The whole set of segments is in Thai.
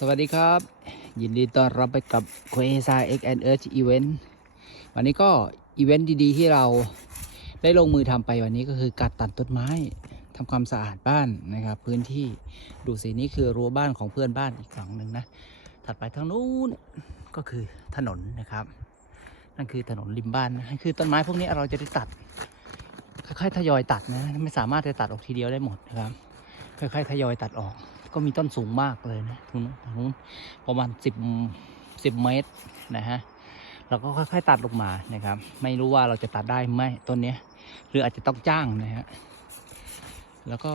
สวัสดีครับ ยินดีต้อนรับไปกับ q u a s a X and Earth Event วันนี้ก็อีเวนต์ดีๆ ที่เราได้ลงมือทำไปวันนี้ก็คือการตัดต้นไม้ทำความสะอาดบ้านนะครับ พื้นที่ดูสินี่คือรั้วบ้านของเพื่อนบ้านอีกฝั่งหนึ่งนะ ถัดไปทางนู้นก็คือถนนนะครับ นั่นคือถนนริมบ้านนะคือต้นไม้พวกนี้เราจะได้ตัดค่อยๆทยอยตัดนะ ไม่สามารถจะตัดออกทีเดียวได้หมดนะครับค่อยๆทยอยตัดออก ก็มีต้นสูงมากเลยนะตรงนู้นประมาณสิบสิบเมตรนะฮะเราก็ค่อยๆตัดลงมานะครับ ไม่รู้ว่าเราจะตัดได้ไหมต้นเนี้ย หรืออาจจะต้องจ้างนะฮะแล้วก็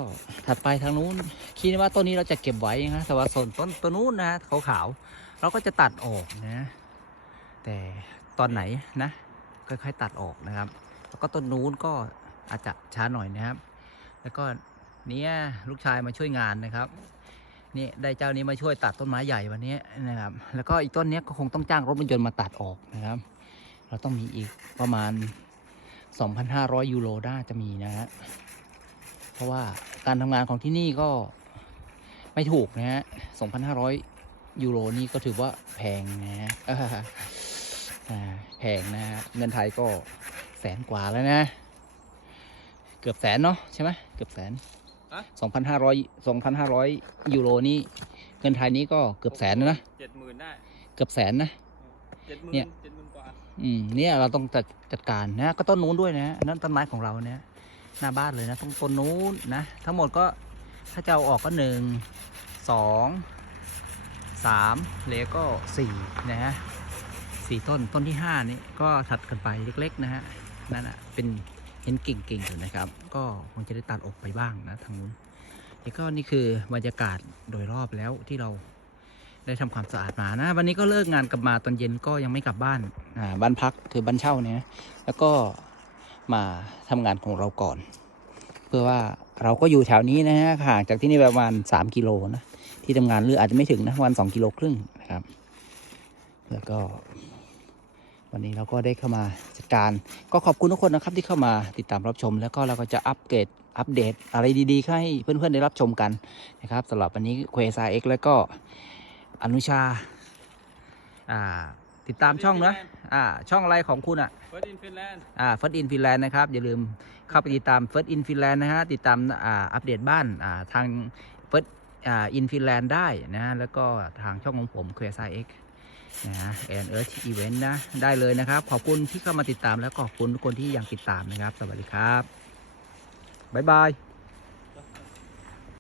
ถัดไปทางนู้นคิดว่าต้นนี้เราจะเก็บไว้นะแต่ว่าส่วนต้นตัวนู้นนะขาวๆเราก็จะตัดออกนะ แต่ตอนไหนนะค่อยๆตัดออกนะครับ แล้วก็ต้นนู้นก็อาจจะช้าหน่อยนะครับ แล้วก็เนี่ยลูกชายมาช่วยงานนะครับ นี่ได้เจ้านี้มาช่วยตัดต้นไม้ใหญ่วันนี้นะครับ แล้วก็อีกต้นนี้ก็คงต้องจ้างรถบรรยนต์มาตัดออกนะครับ เราต้องมีอีกประมาณ 2,500 ยูโรน่าจะมีนะฮะเพราะว่าการทำงานของที่นี่ก็ไม่ถูกนะฮะ 2,500 ยูโรนี่ก็ถือว่าแพงนะฮะแพงนะฮะ เงินไทยก็แสนกว่าแล้วนะ เกือบแสนเนาะใช่ไหมเกือบแสน ฮะสองพันห้าร้อยสองพันห้าร้อยยูโรนี่เงินไทยนี้ก็เกือบแสนนะเจ็ดหมื่นได้เกือบแสนนะเจ็ดหมื่นเนี่ยเจ็ดหมื่นกว่าอืมเนี่ยเราต้องจัดจัดการนะ ก็ต้นนู้นด้วยนะนั่นต้นไม้ของเราเนี่ยหน้าบ้านเลยนะต้องต้นนู้นนะ ทั้งหมดก็ถ้าจะเอาออกก็หนึ่งสองสามแล้วก็สี่นะฮะสี่ต้นต้นที่ห้านี่ก็ถัดกันไปเล็ก ๆ นะฮะนั่นอะเป็น เห็นกิ่งๆอยู่นะครับ ก็คงจะได้ตัดออกไปบ้างนะทางนู้นแล้วก็นี่คือบรรยากาศโดยรอบแล้วที่เราได้ทำความสะอาดมานะ วันนี้ก็เลิกงานกลับมาตอนเย็นก็ยังไม่กลับบ้านอ่าบ้านพักคือบ้านเช่าเนี่ยแล้วก็มาทำงานของเราก่อน เพื่อว่าเราก็อยู่แถวนี้นะฮะห่างจากที่นี่ประมาณ3กิโลนะที่ทำงานหรืออาจจะไม่ถึงนะวัน2กิโลครึ่งนะครับ แล้วก็ วันนี้เราก็ได้เข้ามาจัดการ ก็ขอบคุณทุกคนนะครับที่เข้ามาติดตามรับชม แล้วก็เราก็จะอัปเกรดอัปเดตอะไรดีๆ ให้เพื่อนๆได้รับชมกันนะครับสำหรับวันนี้เควซาเอ็กแล้วก็อนุชาอ่าติดตามช่องเนอะอ่าช่องอะไรของคุณอะเฟิร์สอินฟินแลนด์อ่า First in Finland นะครับ อย่าลืมเข้าไปติดตาม First in Finland นะฮะ ติดตามอ่าอัปเดตบ้านอ่าทาง First อ่า in Finland ได้นะ แล้วก็ทางช่องของผม q u e s i X นะแอนเอิร์ธอีเวนต์นะ ได้เลยนะครับ ขอบคุณที่เข้ามาติดตามและขอบคุณทุกคนที่ยังติดตามนะครับ สวัสดีครับ บ๊ายบาย